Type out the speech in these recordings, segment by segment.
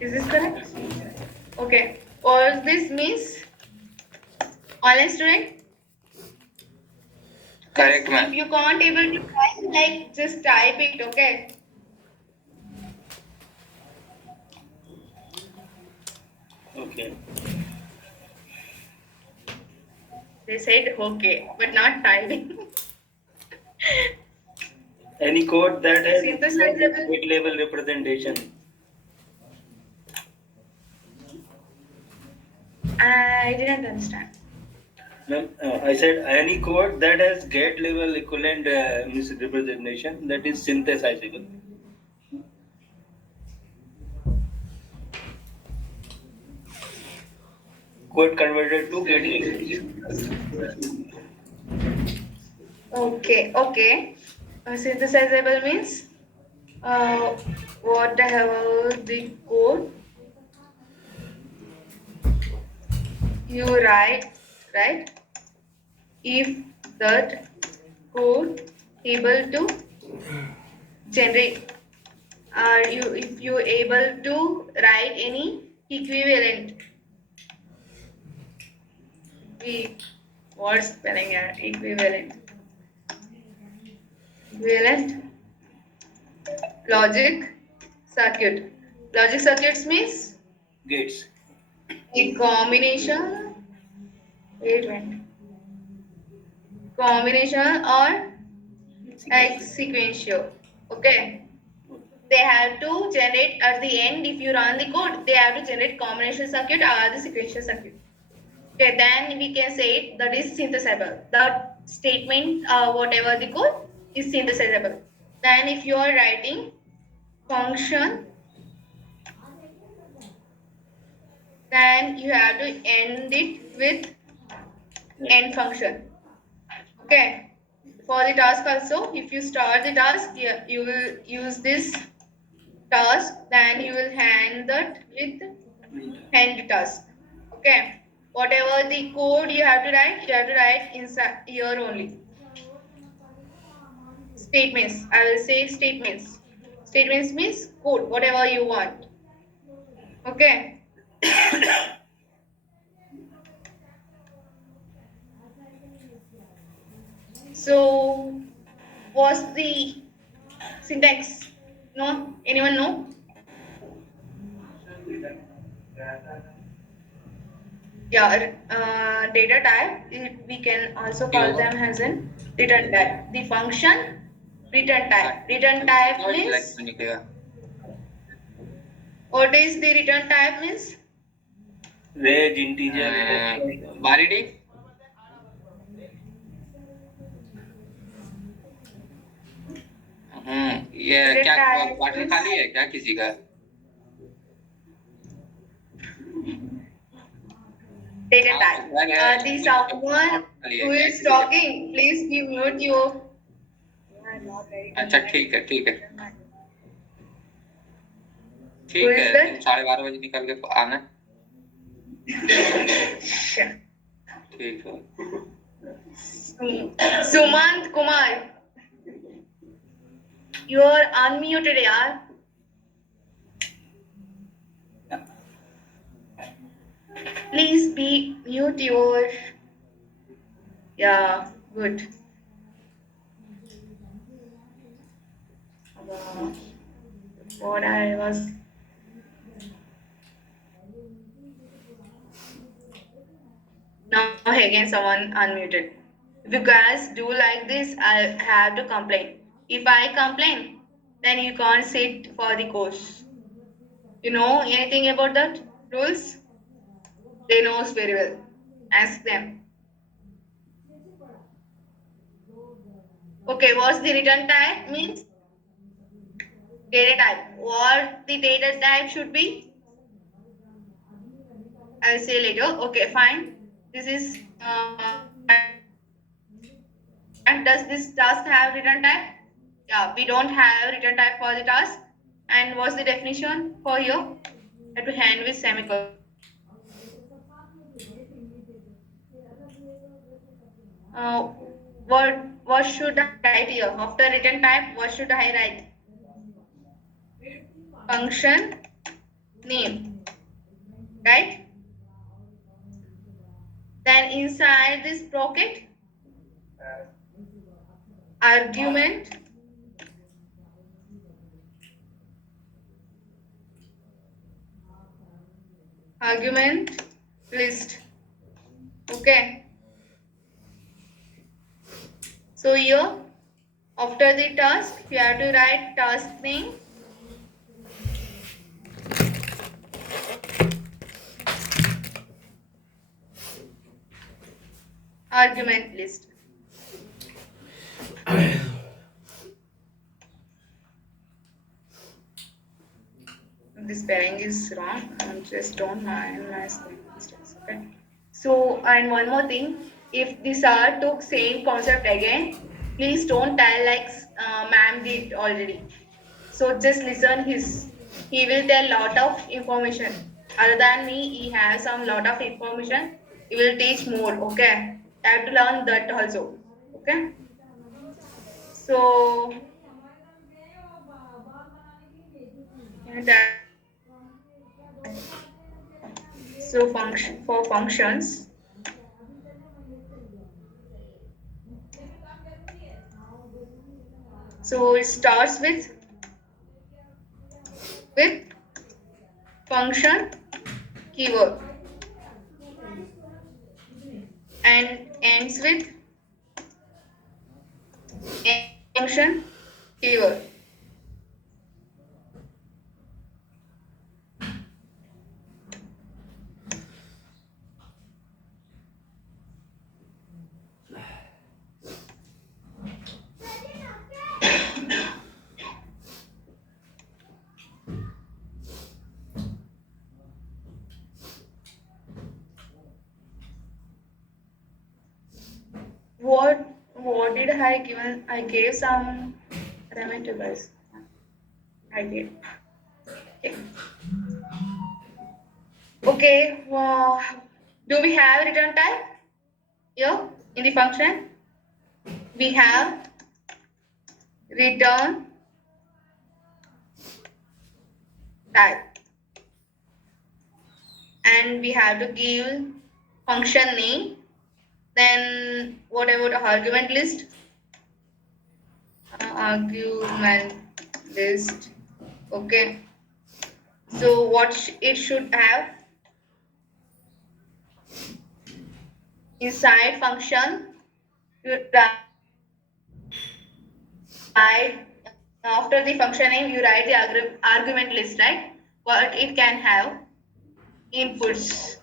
Is this correct? Okay. All this means online student. Correct, Just if ma'am. you can't able to type, like just type it. Okay. Okay. They said okay, but not typing. Any code that has Synthesizable. gate level representation. I didn't understand. Ma'am, I said any code that has gate level equivalent means representation that is synthesizable. Code converted to gate level. Okay. Okay. Synthesizable means uh, whatever the code you write, right? If that code able to generate, or if you able to write any equivalent, we what's spelling equivalent logic circuit. Logic circuits means Gates. a combination. Wait. Combination or like sequential. Okay. They have to generate at the end. If you run the code, they have to generate combination circuit or the sequential circuit. Okay, then we can say it that is synthesizable. The statement, whatever the code is synthesizable. Then if you are writing function, then you have to end it with end function. Okay. For the task also, if you start the task, you will use this task, then you will hand that with hand task. Okay. Whatever the code you have to write inside here only. Statements. I will say statements. Statements means code, whatever you want. Okay. So what's the syntax? No? Anyone know? Yeah, data type, we can also call Your them as an return type. The function return type. Return type like means, निकलेगा. what is the return type means? Range, integer, Validate. ये Return क्या type quarter is खाली है क्या किसी का? data हाँ type. घर है The लेकिन someone खाली है who क्या is किसी का? talking, please give mute your. अच्छा ठीक है ठीक है Who ठीक is है. तुम that? 12:30 बजे निकल के आना. Sure. ठीक है. Sumant Kumar, you are unmuted, yaar. Please be mute your. Yeah, good. Uh, what I was. Now again, someone unmuted. If you guys do like this, I have to complain. If I complain, then you can't sit for the course. You know anything about that rules? They knows very well. Ask them. Okay, what's the return type means? Data type. What the data type should be? I'll say later. Okay, fine. This is and does this task have return type? Yeah, we don't have return type for the task. And what's the definition for here? Have to hand with semicolon. Uh, what should I write here? After return type, what should I write? Function name, right? Then inside this bracket, argument, argument list. Okay. So here, after the task, you have to write task name, argument list. This spelling is wrong. Just don't mind my spelling mistakes. Okay. So, and one more thing, if the sir took same concept again, please don't tell like ma'am did already. So just listen his. He will tell lot of information. Other than me, he has some lot of information. He will teach more. Okay, I have to learn that also. Okay. So that so function for functions. So it starts with function keyword and ends with end function keyword. What did I given? I gave some parameters. I did. Okay. Okay. Do we have return type here in the function? We have return type, and we have to give function name. Then what about argument list? Argument list. Okay. So what it should have inside function, you write after the function name you write the argument list, right? What it can have inputs,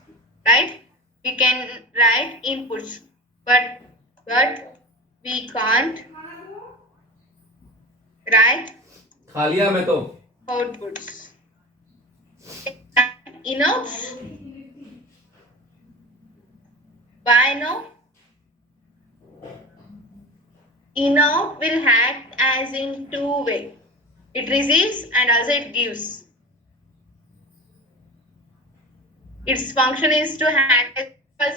right? We can write inputs, but we can't write खा लिया मैं तो outputs. Inputs. Why no? Enough will act as in two way. It receives and also it gives. Its function is to act as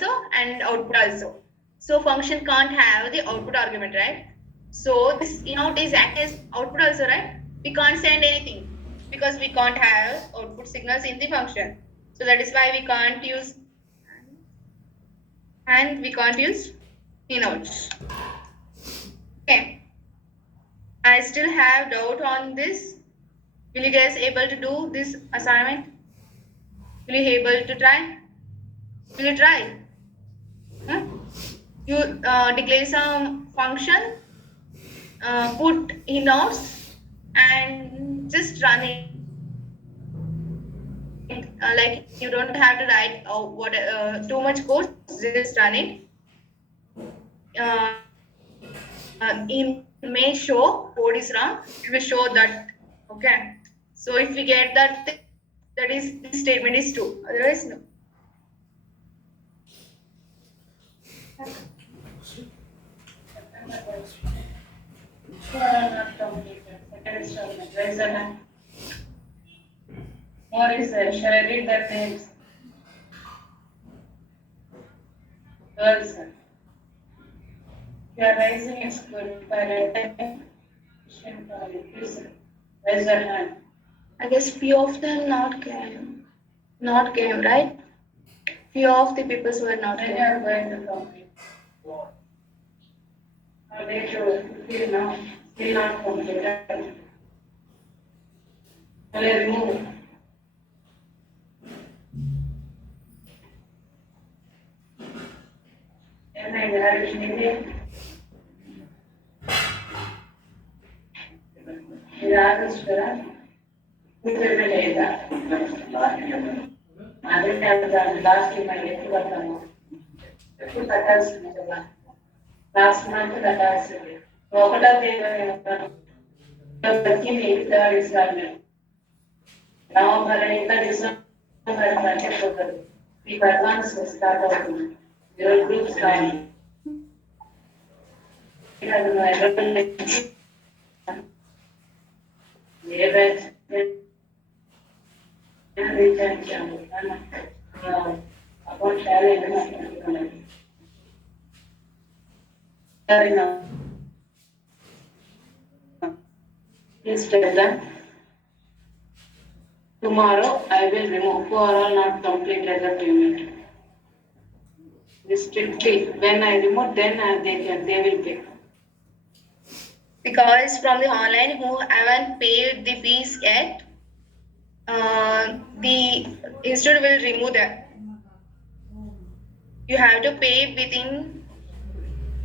also and output also. So function can't have the output argument, right? So this enough is act as output also, right? We can't send anything because we can't have output signals in the function. So that is why we can't use and we can't use enotes. Okay. I still have doubt on this. Will you guys able to do this assignment? Will you able to try? Will you try? Huh? You declare some function, put enotes, and just run it. Like you don't have to write too much code. Just run it. In may show code is wrong. It will show that. Okay. So if we get that thing, that is this statement is true. Otherwise, no. Raise your hand. More is there. Shall I read their names? Girls. You are raising is good. Please raise your hand. I guess few of them not can. Not came, right? Few of the people were not When you came. are going to complete. They should still now, still not completed. Only remove. And I have it. ಇದಾದಷ್ಟರ ಇಲ್ಲ ಅದೇ last month ಎಷ್ಟು ಬರ್ತಾನೆ ಎಷ್ಟು ಕಟ್ಟಾಲ್ಸಿಲ್ಲ last month ಕಟ್ಟಾಲ್ಸಿದ್ವಿ ఒకటో తేదీ instalment November ఇంకా December అంటే పోతుంది మీకు అడ్వాన్స్ స్టార్ట్ అవుతుంది ఈరోజు గ్రూప్స్ కానీ ఏ బ్యాచ్ రీఛార్జ్ అకౌంట్ షేర్ సరేనా please tell them tomorrow I will remove who are all not completed the payment. Strictly when I remove then they will pay. Because from the online who haven't paid the fees yet, the institute will remove that. You have to pay within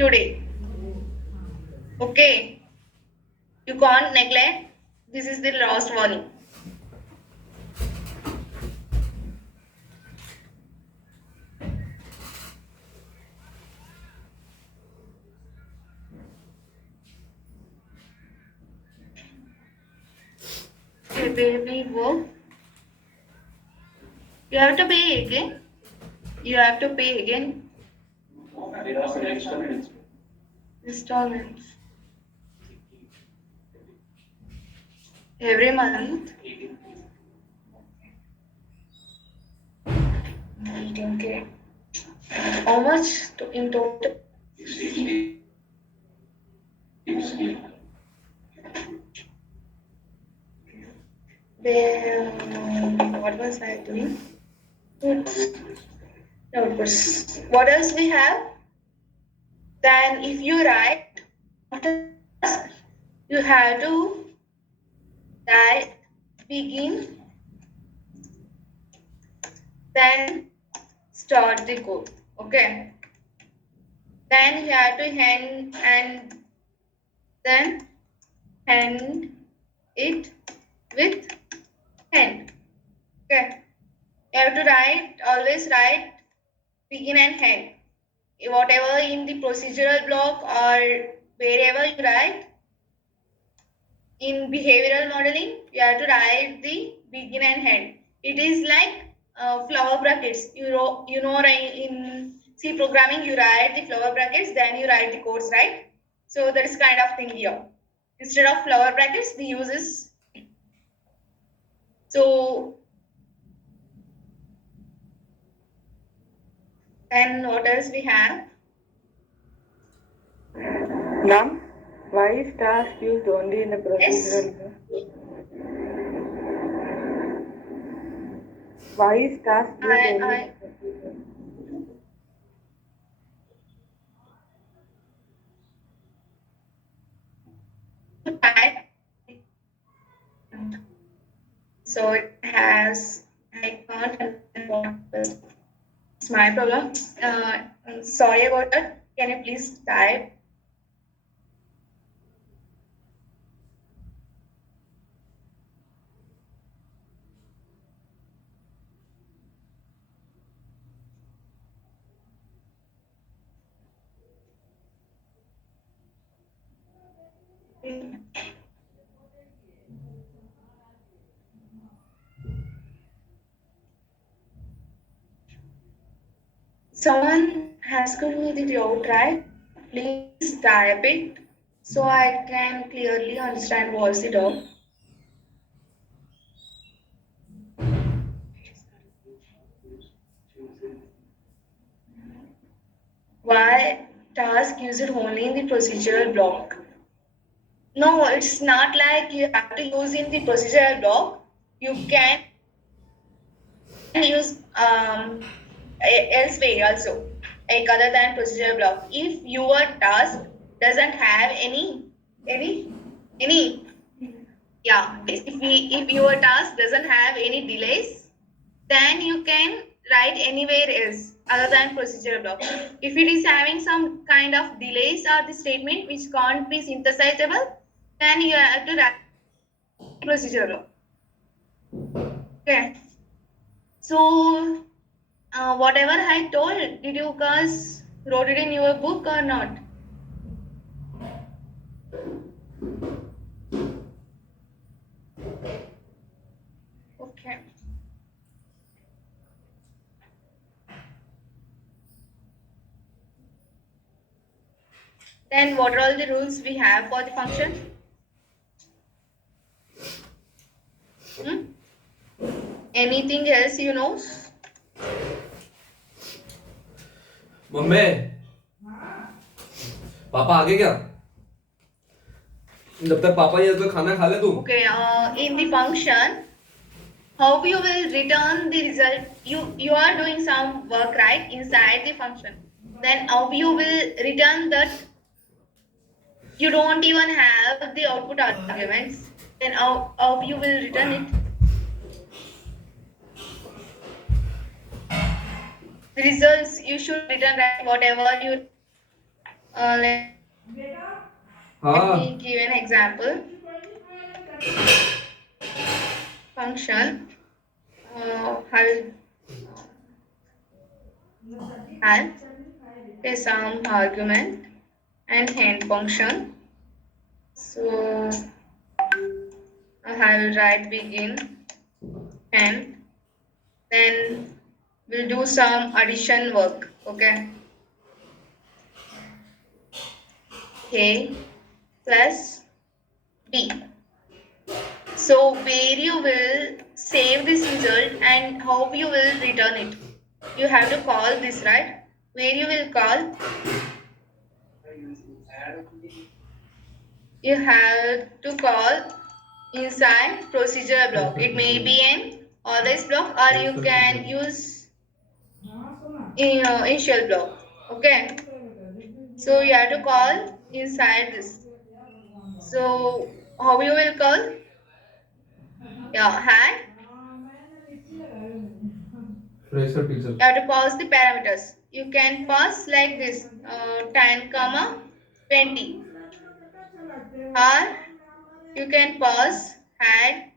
today. Okay, you can't neglect. This is the last warning. Okay, baby, work. You have to pay again. You have to pay again. There are some installments. Installments every month. 18K. How much in total? Then what was I doing? Notebooks. What else we have? Then if you write, you have to write begin, then start the code. Okay. Then you have to then end it with end. Okay. You have to always write begin and end. Whatever in the procedural block or wherever you write, in behavioral modeling, you have to write the begin and end. It is like flower brackets. Right, in C programming, you write the flower brackets, then you write the codes, right? So that is kind of thing here. Instead of flower brackets, we use this. So, and what else we have? Ma'am, why is task used only in the procedural? Why is task used only in the procedural? So it has, I can't understand what it's my problem. Sorry about that. Can you please type? Someone has to do the doubt, right? Please type it so I can clearly understand what's the doubt. Why task use it only in the procedural block? No, it's not like you have to use in the procedural block. You can use elsewhere also, like other than procedural block. If your task doesn't have any any if your task doesn't have any delays, then you can write anywhere else other than procedural block. If it is having some kind of delays or the statement which can't be synthesizable, then you have to write in procedural block. Okay. So whatever I told, did you guys wrote it in your book or not? Okay. Then what are all the rules we have for the function? Hmm? Anything else you know? Mummy papa आ गए क्या? जब तक पापा ये तो खाना खा ले तू. Okay. In the function, how you will return the result? You are doing some work right inside the function. Then how you will return that? You don't even have the output arguments. Then how you will return it? The results you should return right whatever you let हाँ. me give an example. Function have had some argument and hand function. So I will write begin and then we'll do some addition work. Okay. A plus B. So where you will save this result and how you will return it. You have to call this, right? Where you will call, you have to call inside procedure block. It may be an always block or you can use initial block. Okay. So you have to call inside this. So how you will call? Yeah, hand. Fresher teacher. You have to pass the parameters. You can pass like this 10 comma 20 or you can pass had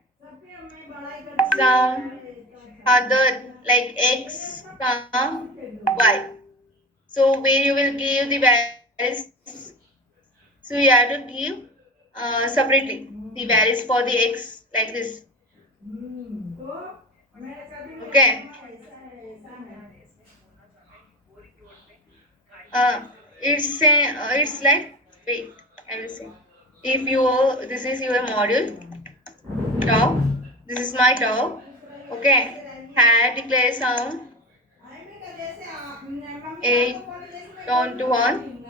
some other like x comma y. So where you will give the values, so you have to give separately the values for the x like this. Okay. It's like wait, I will say. If you this is your module top, this is my top. Okay, had declare some 8 down to 1.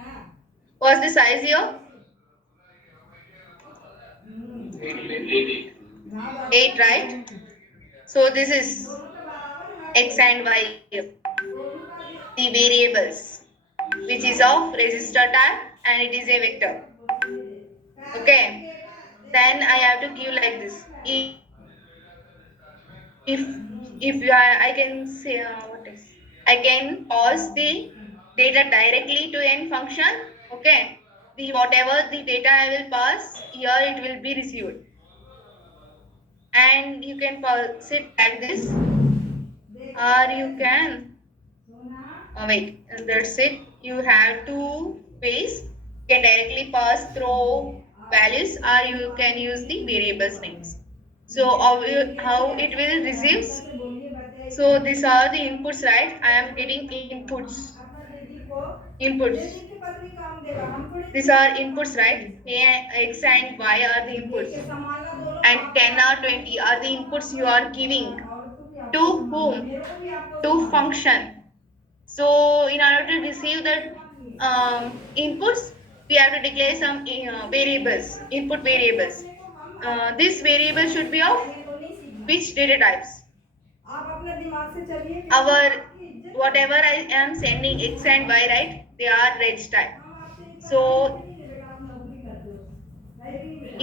What's the size here? 8, right? So this is x and y, the variables, which is of register type and it is a vector. Okay. Then I have to give like this. If I can say what is I can pass the data directly to n function. Okay. The whatever the data I will pass here it will be received. And you can pass it like this or you can wait, that's it. You have to paste. You can directly pass through values or you can use the variables names. So how it will receives. So these are the inputs, right? I am getting inputs. Inputs. These are inputs, right? X and Y are the inputs. And 10 or 20 are the inputs you are giving. To whom? To function. So in order to receive the inputs, we have to declare some variables, input variables. This variable should be of which data types? आप अपने दिमाग से चलिए क्योंकि our आपकी इज्जत है। whatever I am sending X and Y, right? They are reg type. हम आपसे इतना So काम नहीं लेंगे बेटा, आप नौकरी करते हो। है कि नहीं बेटा?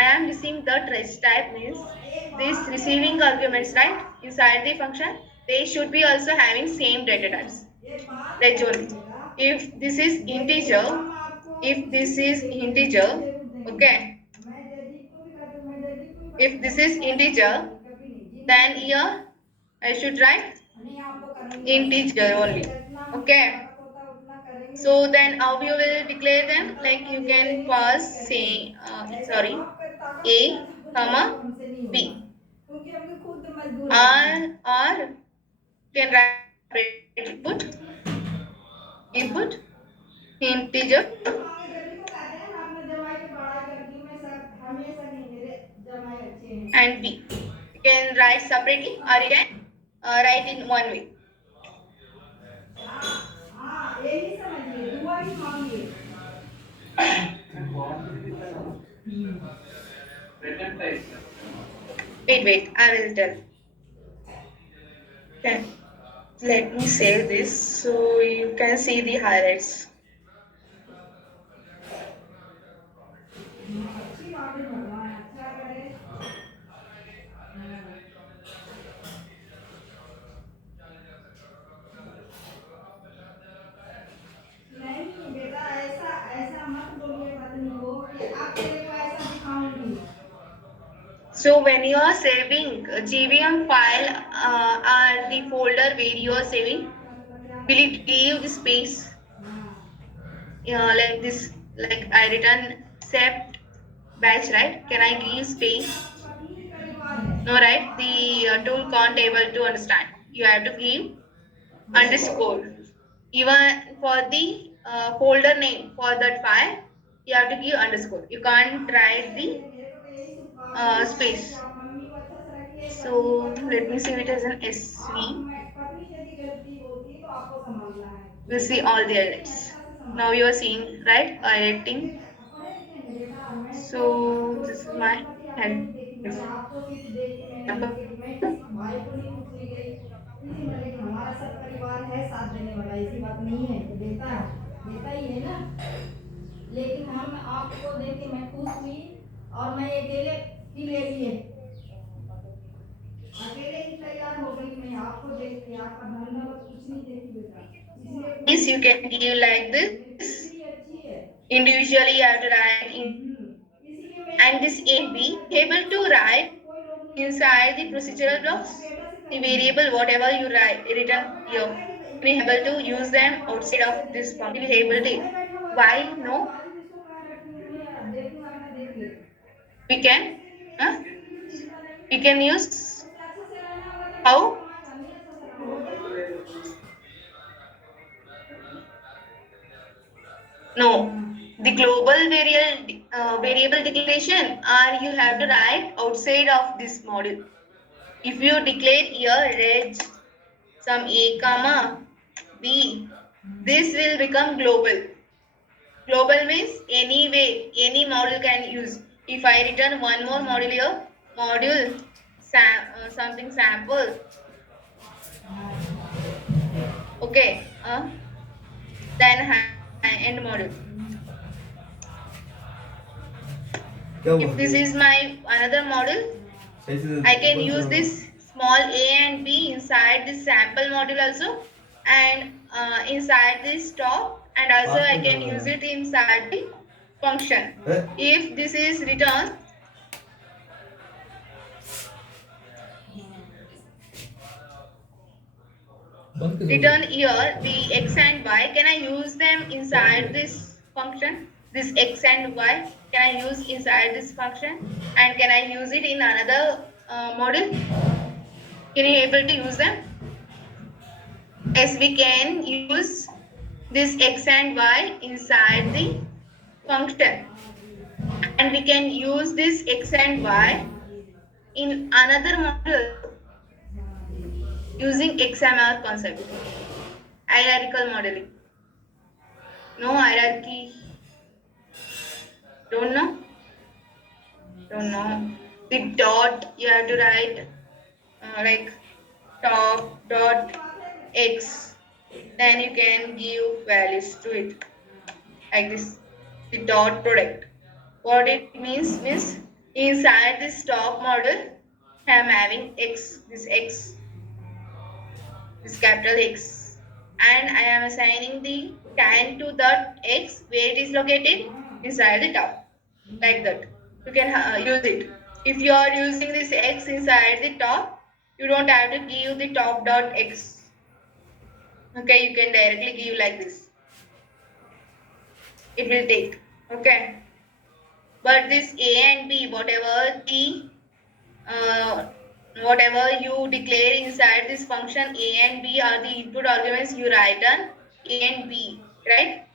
I am receiving the reg type means तो एक this बात पे receiving ध्यान arguments, right? दीजिएगा। Inside the function, they should be also having same data types. एक बात Reg ध्यान only. दीजिएगा। If this is देखिए integer, हम आपको if कुछ this भी is देंगे, integer, रिप्लाई जरूर देंगे। okay. मैं जयदीप को भी कहती हूँ, मैं जयदीप को भी If पढ़ती this हूँ, is कोई ऐसा integer, कभी नहीं जी, नहीं then करेंगे। here I should write नहीं, आपको करेंगे ऐसा। integer जिससे only. जितना हमसे Okay. ताकत होता है उतना करेंगे, So जितना then how you will declare them? क्षमता Like उतना you दे can देंगे, सभी pass करेंगे। say ऐसा sorry आपका ताकत A से ज्यादा कुछ है comma जो हमसे नहीं होगा, B क्योंकि हम भी खुद मजदूर आदमी हैं। or can write input integer मांगे जब भी तो कहते हैं, मैं अपने जमाई की बड़ाई करती हूँ, मैं सब हमेशा नहीं, मेरे जमाई अच्छे हैं। and B. You can write separately or you can write in one way. हाँ हाँ, यही समझिए, दुआ ही मांगिए। Wait, I will tell. Okay. Let me save this so you can see the highlights. अच्छी बात है, भगवान अच्छा करे। हाँ। नहीं बेटा, ऐसा ऐसा मत बोलिए पत्नी को कि अब तेरे को ऐसा दिखाऊंगी। So when you are saving GVM file or the folder where you are saving, will it give the space like this? Like I written sept batch, right? Can I give space? पत्नी ही परिवार है। No, right? The tool can't able to understand. You have to give underscore. Even for the folder name for that file, you have to give underscore. You can't write the मेरे को तो यही शुभकामनाएं है कि space. आप mummy को अच्छा से रखिए, पत्नी को So अच्छा से let me save it रखिए। as an आप SV. पत्नी यदि गलती होती है तो आपको संभालना है, We'll see गलती all the नहीं है, edits. अच्छा से Now संभालना you है। are seeing, right? Editing. पढ़े लिखे हैं बेटा, मैं कोई So कोई this is कोई my संपत्ति आपको head. नहीं देखी, मैंने आपको सिर्फ देखी, मैंने लिखी, मैं किसी भाई को नहीं पूछने गई किसी में, लेकिन हमारा सब परिवार है साथ देने वाला, ऐसी बात नहीं है कि देता है, देता ही है ना। लेकिन हम आपको देख के मैं खुश हुई, और मैं अकेले ही ले लिए, अकेले ही तैयार हो गई, मैं आपको देख के, आपका धन दौलत कुछ नहीं देखी बेटा, इसलिए खुश This you हुई। can give like मेरी this. पुत्री अच्छी है। Individually you have to write in, इसीलिए मेरी and this A माँ B ने able to write कोई लोग नहीं inside the procedural blocks. बेटा से The करूंगी। variable whatever you write written और बेटा here. है कि Can you able to use them पढ़ो outside of इसे this देखिए, function? Will you able to? मैं बैठा हुआ Why काम no? करती हूँ, आज भी इसको कह रखी हूँ, मैं देखूंगा अपना देख ले। We can, इसके लिए मेरी huh? किसी की भी चिंता नहीं We है। can use उसे अच्छे से रहना होगा तो पैसा how? कमाएगा, नहीं अच्छे से रहोगे। No, the global variable declaration or you have to write outside of this module. If you declare here reg some a comma b, this will become global. Global means any way, any module can use. If I return one more module here, module something sample, okay, then end module. क्या हुआ? If this is my another model, सही से I can ऊपर से use होगा। this small a and b inside this sample module also, and inside this top, and also pass I में can जाना use है। it inside the function. है? If this is returned बंद कैसे हो return गया? here the x and y, can I use them inside this function? This x and y can I use inside this function, and can I use it in another module? Can you able to use them? Yes, we can use this x and y inside the function, and we can use this x and y in another module also, using XML concept, hierarchical modeling. No hierarchy, don't know? Don't know. The dot you have to write like top dot x, then you can give values to it like this. The dot product. What it means inside this top model, I am having x, this capital X, and I am assigning the tan to that x where it is located inside the top, like that. You can use it. If you are using this x inside the top, you don't have to give the top dot x. Okay, you can directly give like this. It will take. Okay, but this a and b, uh, whatever you declare inside this function a and b are the input arguments you write on a and b, right?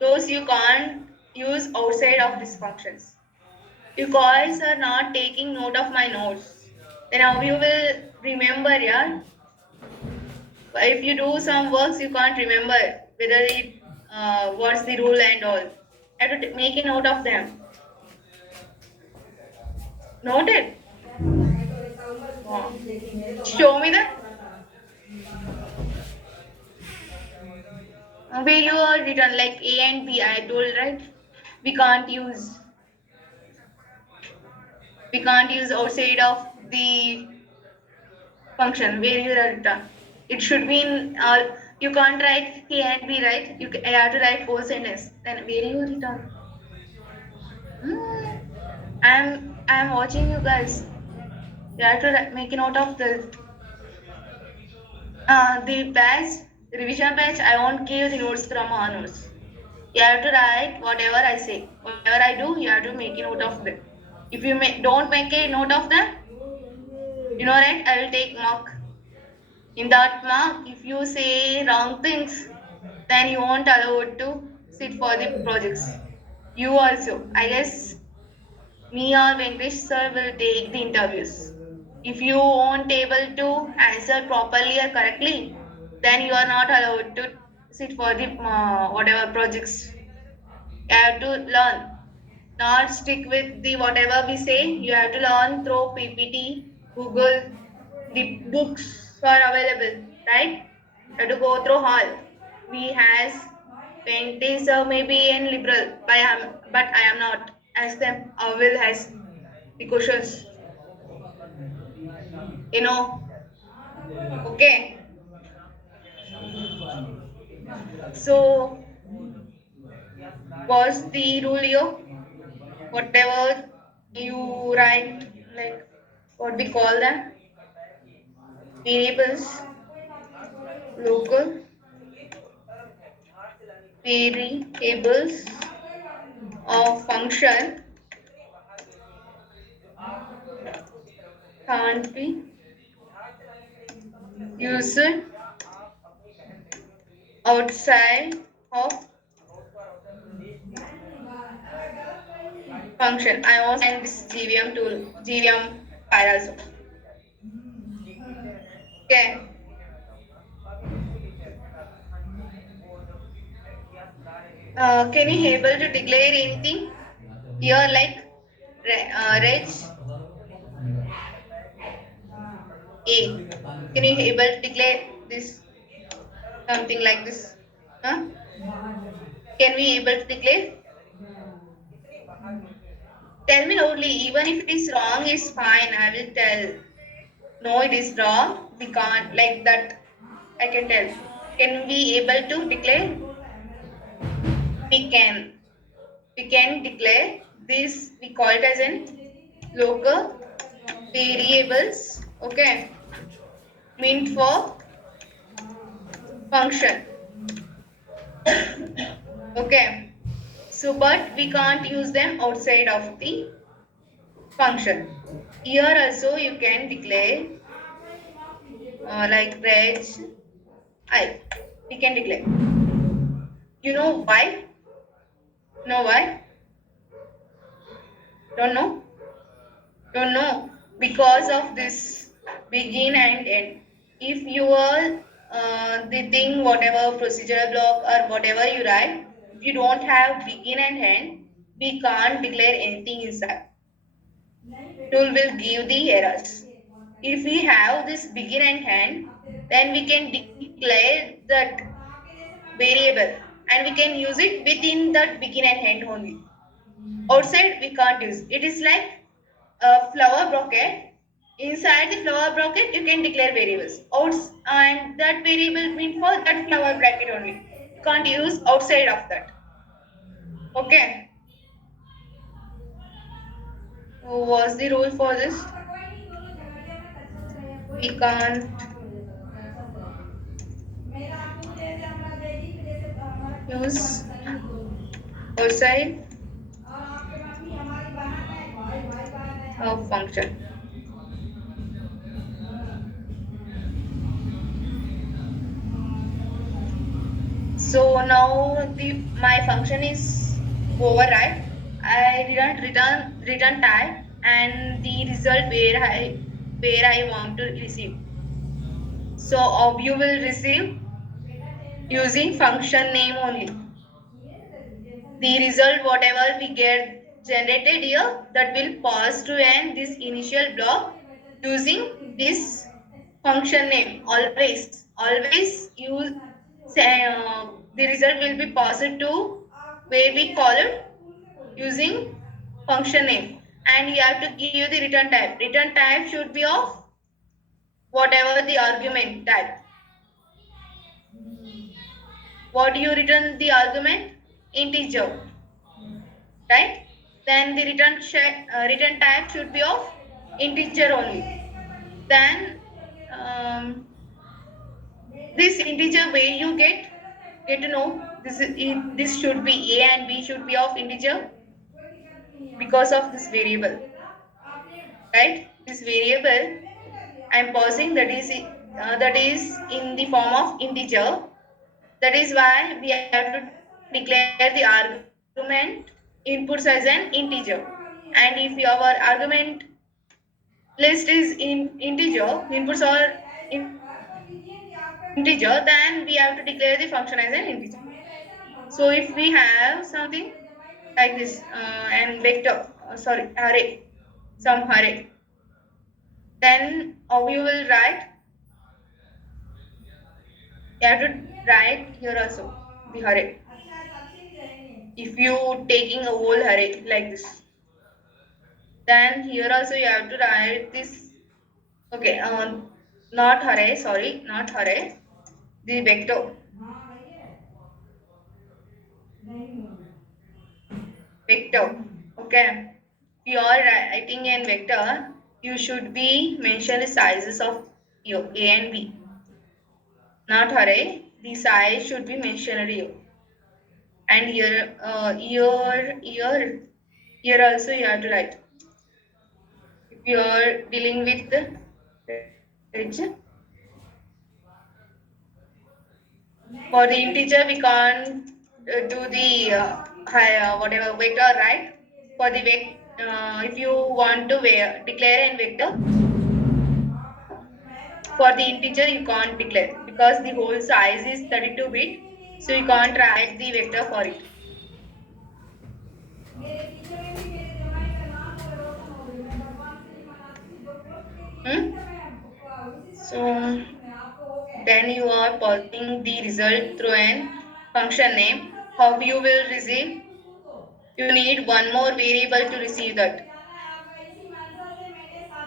Those you can't use outside of these functions. You guys are not taking note of my notes. Then how you will remember, yeah? If you do some works, you can't remember whether it what's the rule and all. You have to make a note of them. Noted? Show me that. Where you are written like A and B, I told, right? We can't use we can't use outside of the function where you are written. It should be in all. You can't write A and B, right? You have to write four sentences. Then where you are written? Hmm. I'm watching you guys. You have to make a note of this. The batch revision batch. I won't give the notes from our notes. You have to write whatever I say. Whatever I do, you have to make a note of them. If you don't make a note of them, right, I will take mark. In that mark, if you say wrong things, then you won't allowed to sit for the projects. You also, I guess me or Venkatesh sir will take the interviews. If you won't able to answer properly or correctly, then you are not allowed to sit for the whatever projects. You have to learn, not stick with the whatever we say. You have to learn through PPT, Google. The books are available, right? You have to go through all. We has Ventis maybe in liberal, but I am not. Ask them. I will has the questions. You know. Okay. So what's the rule here? Whatever you write, like what we call them, variables, local variables of function can't be used outside of function. I want to send this GVM tool, GVM file also. Okay. Can you able to declare anything here like reg A? Can you able to declare this something like this? Huh? Can we able to declare? Tell me loudly. Even if it is wrong, it's fine. I will tell. No, it is wrong. We can't like that. I can tell. Can we able to declare? We can. We can declare this. We call it as in local variables. Okay. Meant for function. Okay. So, but we can't use them outside of the function. Here also you can declare like reg I. We can declare. You know why? Know why? Don't know? Don't know. Because of this begin and end. If you are the thing, whatever procedural block or whatever you write, if you don't have begin and end, we can't declare anything inside. Tool will give the errors. if we have this begin and end, then we can declare that variable and we can use it within that begin and end only. Outside we can't use. It is like a flower bracket. Inside the flower bracket you can declare variables. Outs and that variable mean for that flower bracket only. You can't use outside of that. Okay. So what's the rule for this? We can't use outside of function. So now the my function is over, right? I didn't return type and the result where I want to receive. So you will receive using function name only. The result whatever we get generated here that will pass to an this initial block using this function name. Always use say, the result will be passed to where we call it using function name, and you have to give the return type should be of whatever the argument type. What do you return the argument? Integer, right? Then the return type should be of integer only. Then this integer where you get to know this should be a and b should be of integer because of this variable, right? This variable I'm passing that is in the form of integer. That is why we have to declare the argument inputs as an integer. And if our argument list is in integer, inputs are integer, then we have to declare the function as an integer. So if we have something like this and vector, array, some array, then we will write, you have to write here also the array. If you taking a whole array like this, then here also you have to write this. Okay, not array, sorry, not array, the vector. Vector. Okay. If you are writing in vector, you should be mention the sizes of your A and B. Not array. The size should be mentioned here. And here also you have to write. If you are dealing with the for the integer we can't do the whatever vector, right? For the if you want to declare in vector, for the integer you can't declare because the whole size is 32 bit, so you can't write the vector for it. Hmm? So then you are passing the result through an function name. How you will receive? You need one more variable to receive that,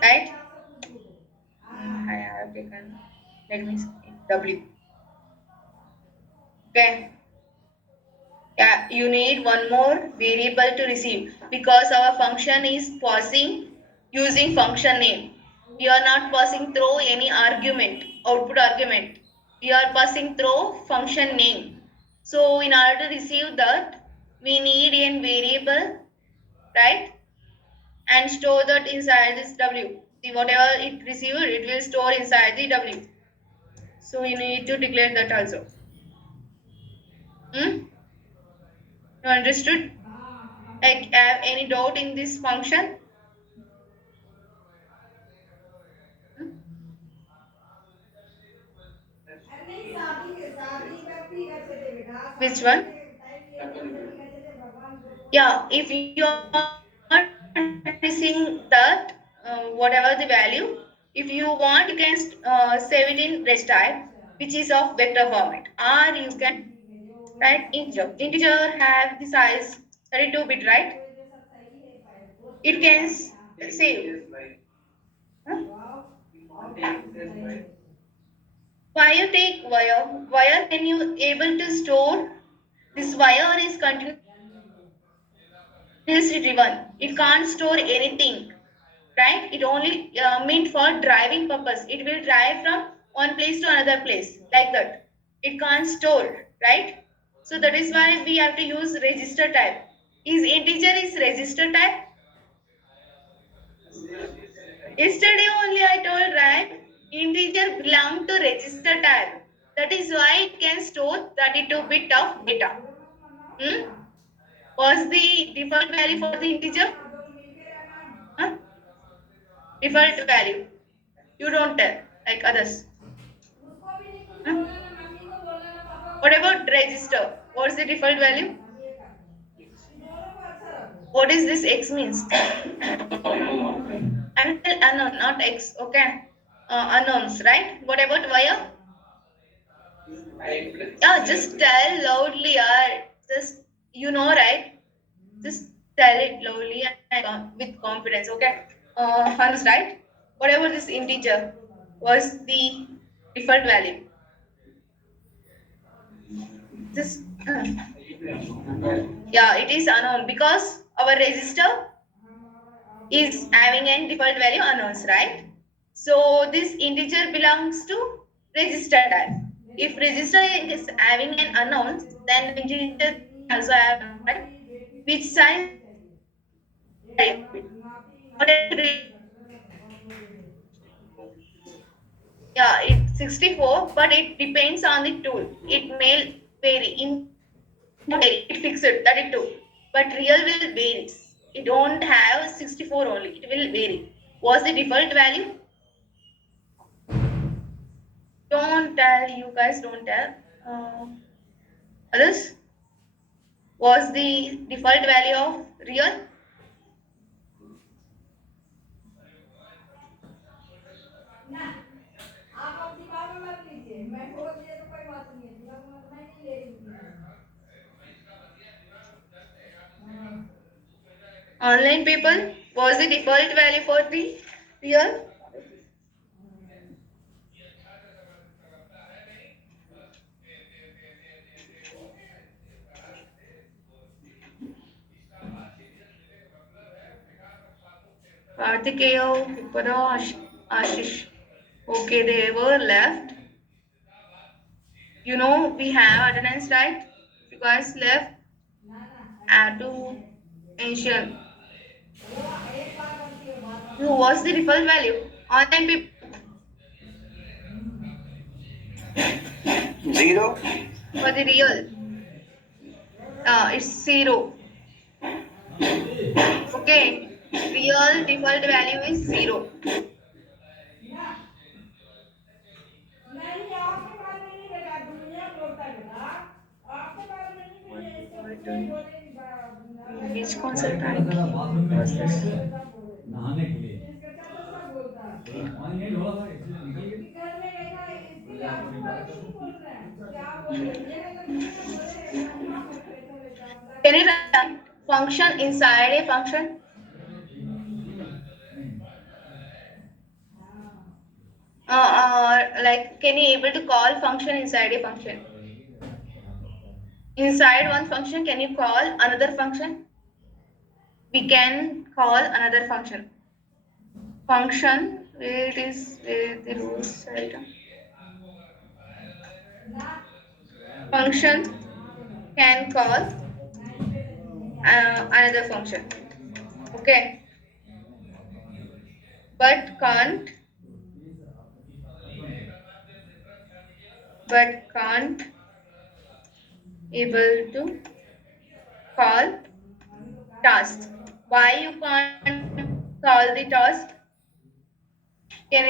right? I have taken, let me see, W. Okay. Yeah, you need one more variable to receive because our function is passing using function name. We are not passing through any argument, output argument. We are passing through function name. So in order to receive that, we need a variable, right? And store that inside this W. See, whatever it received, it will store inside the W. So you need to declare that also. Hmm? You understood? Like, have any doubt in this function? Hmm? Which one? Yeah, if you are increasing that whatever the value, you can If you want, you can save it in rest type, which is of vector format, or you can write integer. Integer have the size 32-bit, right? It can save. Huh? Why you take wire? Wire can you able to store. This wire is continuously driven. It can't store anything, right? It only meant for driving purpose. It will drive from one place to another place like that. It can't store, right? So that is why we have to use register type. Is integer is register type? Yesterday only I told, right? Integer belong to register type. That is why it can store 32-bit of data. Hmm? Was the default value for the integer? Huh? Default value. You don't tell like others. उसको भी नहीं कुछ Huh? बोलना ना mummy को बोलना ना पापा को What बोलना about ना register? What's the default value? हम ये करते हैं कि दोनों को अच्छा रखो What is this x means? Until unknown, not x. Okay. Unknowns, right? What about wire? Yeah, just tell loudly, just right? Just tell it loudly and with confidence, okay? Hans, right? Whatever this integer was the default value. Just yeah, it is unknown because our register is having a default value unknowns, right? So this integer belongs to register type. If register is having an unknown, then integer also have unknown, right? Which size yeah, it's 64, but it depends on the tool. It may vary. In vary, it fixed 32, but real will varies. It don't have 64 only. It will vary. Was the default value? Don't tell. You guys don't tell. Others was the default value of real. ना आप अब दिमाग में मत लीजिए मैं बोल दिया तो कोई बात नहीं है दिमाग में मैं नहीं ले रही हूँ दिमाग में हाँ Online people was the default value for the real. Kartikeya, Upara, Ashish. Okay, they were left. We have attendance, right? You guys left. ना ना Add to mention. वो एक बार करती है बार बार So what's the default value? Online people Zero. for the real. It's 0. Okay. Real default value is 0. ना नहीं आपके बारे में नहीं बेटा दुनिया बोलता है बेटा आपके बारे में नहीं What मुझे we इससे were कुछ नहीं doing. बोलेगी Which तेरा consultant बाथरूम में was चले this? गए नहाने के लिए इसका चाचा सब बोलता है पानी नहीं ढोला था इसलिए निकल गई कि घर में गई ना इसलिए आपके बारे में नहीं बोल रहे हैं क्या बोल रहे हैं ये अगर मुंह में बोले मैं उठा कर पैसा लेता Can you write function inside a function? Like, can you able to call function inside a function? Inside one function, can you call another function? We can call another function. Function, where it is, where the rules item. Function can call another function. Okay, but can't able to call task. Why you can't call the task? Can